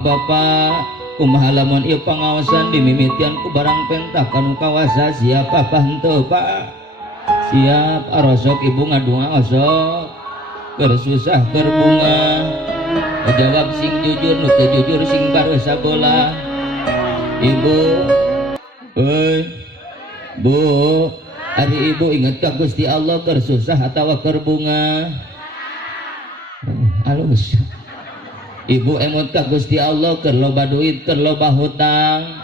Bapak kumaha lamun ieu pangaosan dimimitian ku barang pentak kanu kawasa siapa henteu Pak siap arosok ibu ngadua osok keur susah keur bunga jawab sing jujur nu teu jujur sing baru sabola ibu euy bu ari ibu inget ka Gusti Allah keur susah atawa keur bunga halus ibu emot ka Gusti Allah keur loba duit keur loba hutang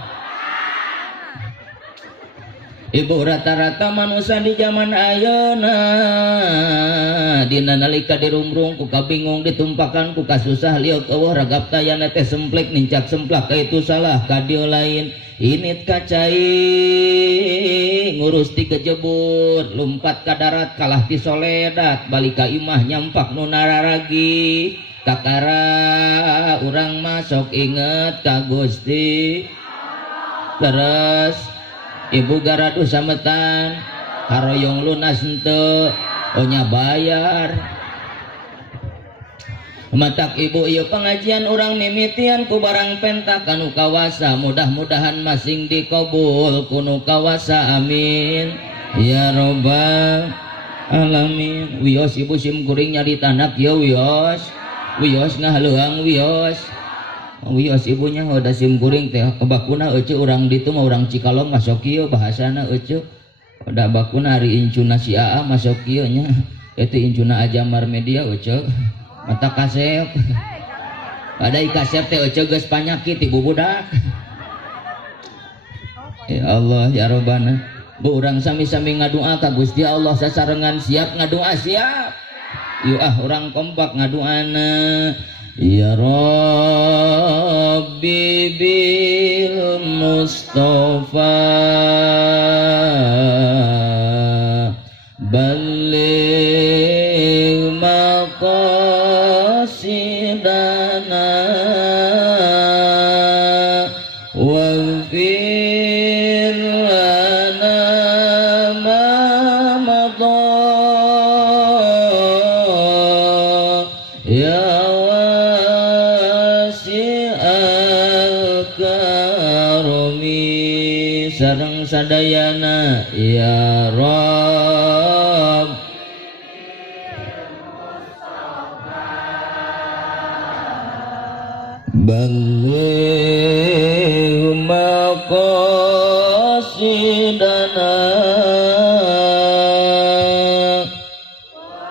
ibu rata-rata manusia di zaman ayeuna dina nalika dirungrung ku kabingung ditumpakan ku kasusah liuk eueuh ragap tayana teh semplek nincak semplak ka itu salah ka dieu lain init kacai ngurus ti kejebur lumpat ka darat kalah ti soledat balik ka imah nyampak nu nararagi kakara urang masuk inget ka Gusti terus ibu garadu sametan haroyong lunas henteu onya bayar matak ibu ieu pengajian urang mimitian ku barang pentak kanu kawasa mudah-mudahan masing dikabul kunu kawasa amin ya robbal alamin wios ibu sim kuring nyari tanak ya wios ngahaluang wios ibunya udah sim kuring teh bakuna euceu urang ditu mah urang Cikalong masuk kieu bahasana euceu udah bakuna hari incuna si AA masuk kieu nya itu incuna Ajamar Media euceu mata kasep ada kasep teh euceu geus panyakit ibu budak ya Allah ya Robbana bu urang sami-sami ngadua ka Gusti Allah sasarengan siap ngadua siap yuk urang kompak ngaduana ya Rabbi bil Mustafa balligh maqasidana waghfir lana ma madha ya sareng sadayana ya Rabb balligh maqasidana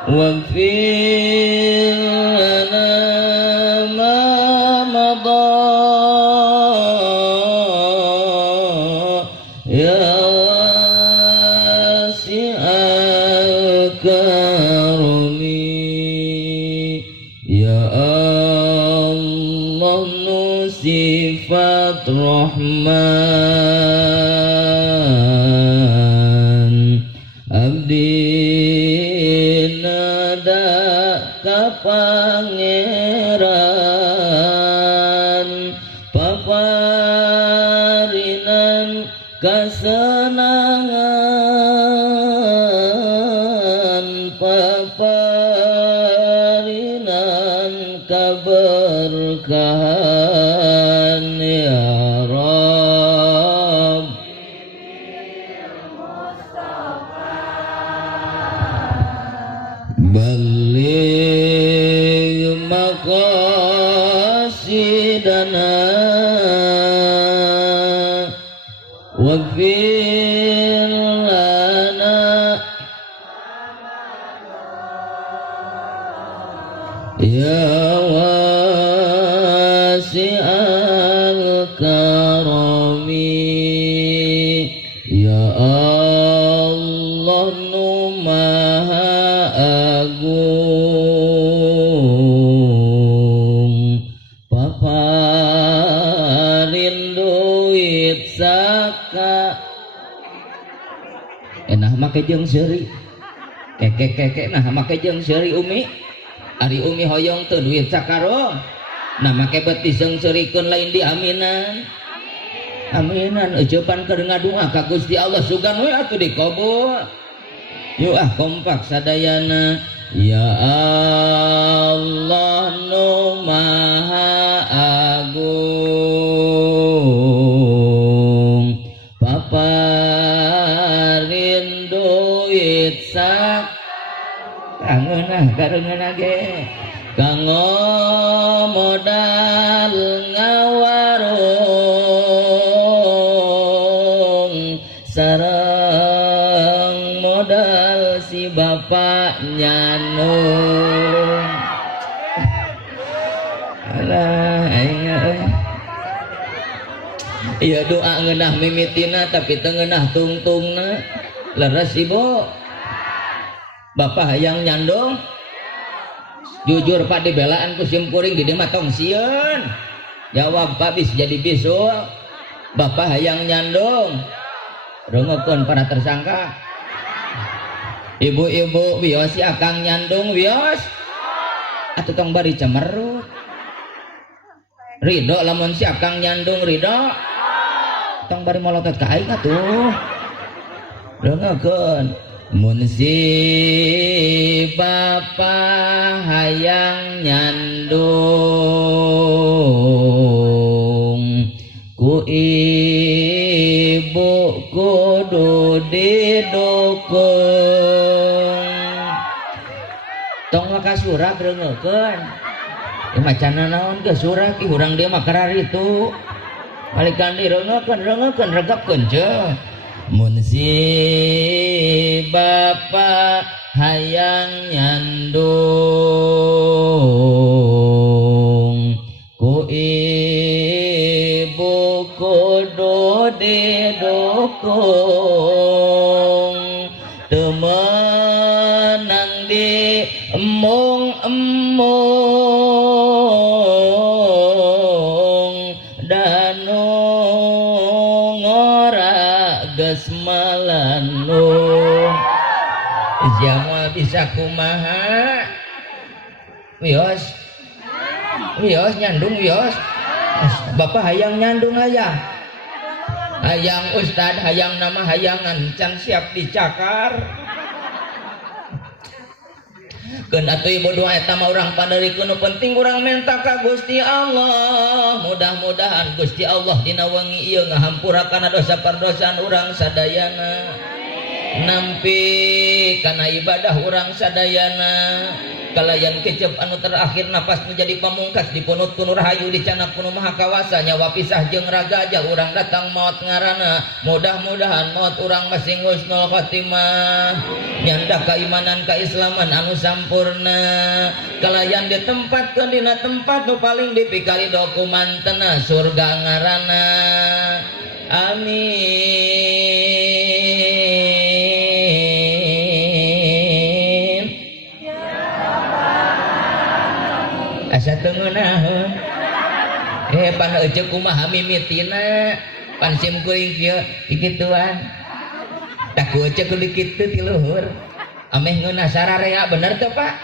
waghfir lana ma madha ya wasi'al karami ya Allah nu sifat Rahman abdi nada ka pangeran paparinan kasenangan paparinan kaberkahan ya Rabb balligh maqasidana waghfir lana ya wasi'al karami ya Allah nu maha agung paparin duit saka nah make jeung seuri keke nah make jeung seuri umi ari umi hoyong teu duit sakaro nah make beuti seungseurikeun lain diaminan aminan ucapan keur ngadua ka Gusti Allah sugan we atuh dikabul yuk kompak sadayana ya Allah nu maha agung duit sak kangeunah kareungeuna ge kanggo modal ngawarung sareng modal si bapak nyanung alah aing euy ieu doa ngeunah mimitina tapi teu ngeunah tungtungna leres ibu bapak hayang nyandung jujur pak dibelaan ku simkuring di dieu mah tong sieun jawab pak bis jadi bisul bapak hayang nyandung reungekeun para tersangka ibu-ibu wios si akang nyandung wios atuh tong bari cemerut ridho lamun si akang nyandung ridho tong bari molotot ka aing atuh reungekeun mun si bapak hayang nyandung ku ibu kudu didukung tong ka surak reungekeun macana naon ke surak ih urang dia mah karar itu balikan direungekeun regepkeun ceuk mun si bapak hayang nyandung ku ibu kudu didukung teu meunang di embung-embung danu ngora geus malanung jamal bisa kumaha wios nyandung wios bapak hayang nyandung hayang ustad hayang nama hayangan can siap dicakar keun atuh ibu doa eta mah urang paneurikeun nu penting urang minta ka Gusti Allah mudah-mudahan Gusti Allah dina wengi ieu ngahampurakan dosa pardosaan urang sadayana nampi kana ibadah urang sadayana kalayan kecep anu terakhir napas menjadi pamungkas dipunut ku Rahayu dicanak ku Maha Kawasa nyawa pisah jeung raga aja urang datang maut ngaranna mudah-mudahan maut urang masing husnul khotimah nyanda keimanan keislaman anu sampurna kalayan ditempatkeun dina tempat nu paling dipikari dokumantena surga ngaranna amin asa teu ngeunaheun pan eceuk kumaha mimitina pan simkuring kieu ikituan tak ku eceuk kudu kitu ti luhur ameh ngeunah sararea bener teu pak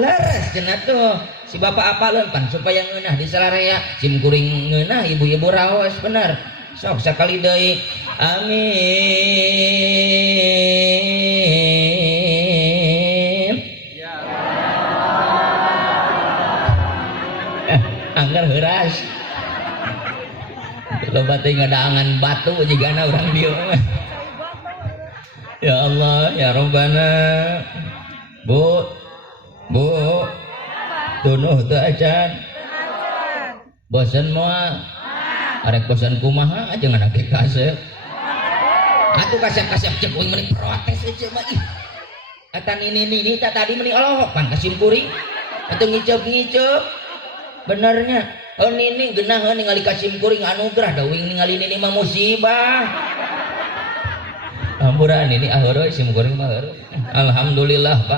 leres cenah tuh si bapak apaleun pan supaya ngeunah di sararea simkuring ngeunah ibu-ibu raos bener sok sakali deui amin anggar heuras loba teh ngadaangan batu jigana urang dieu ya Allah ya Rabbana bu tunuh teu acan bosen moal arek bosen kumaha aja ngadake kasep atuh kasep ceuk uing meni protes aja mah ih eta nini tadi meni olohok pan kasimkuring atuh ngiceup benernya nini geunah ningali kasimkuring anugerah da uing ningali nini mah musibah amburan ini aheureun simkuring mah heureun alhamdulillah Pak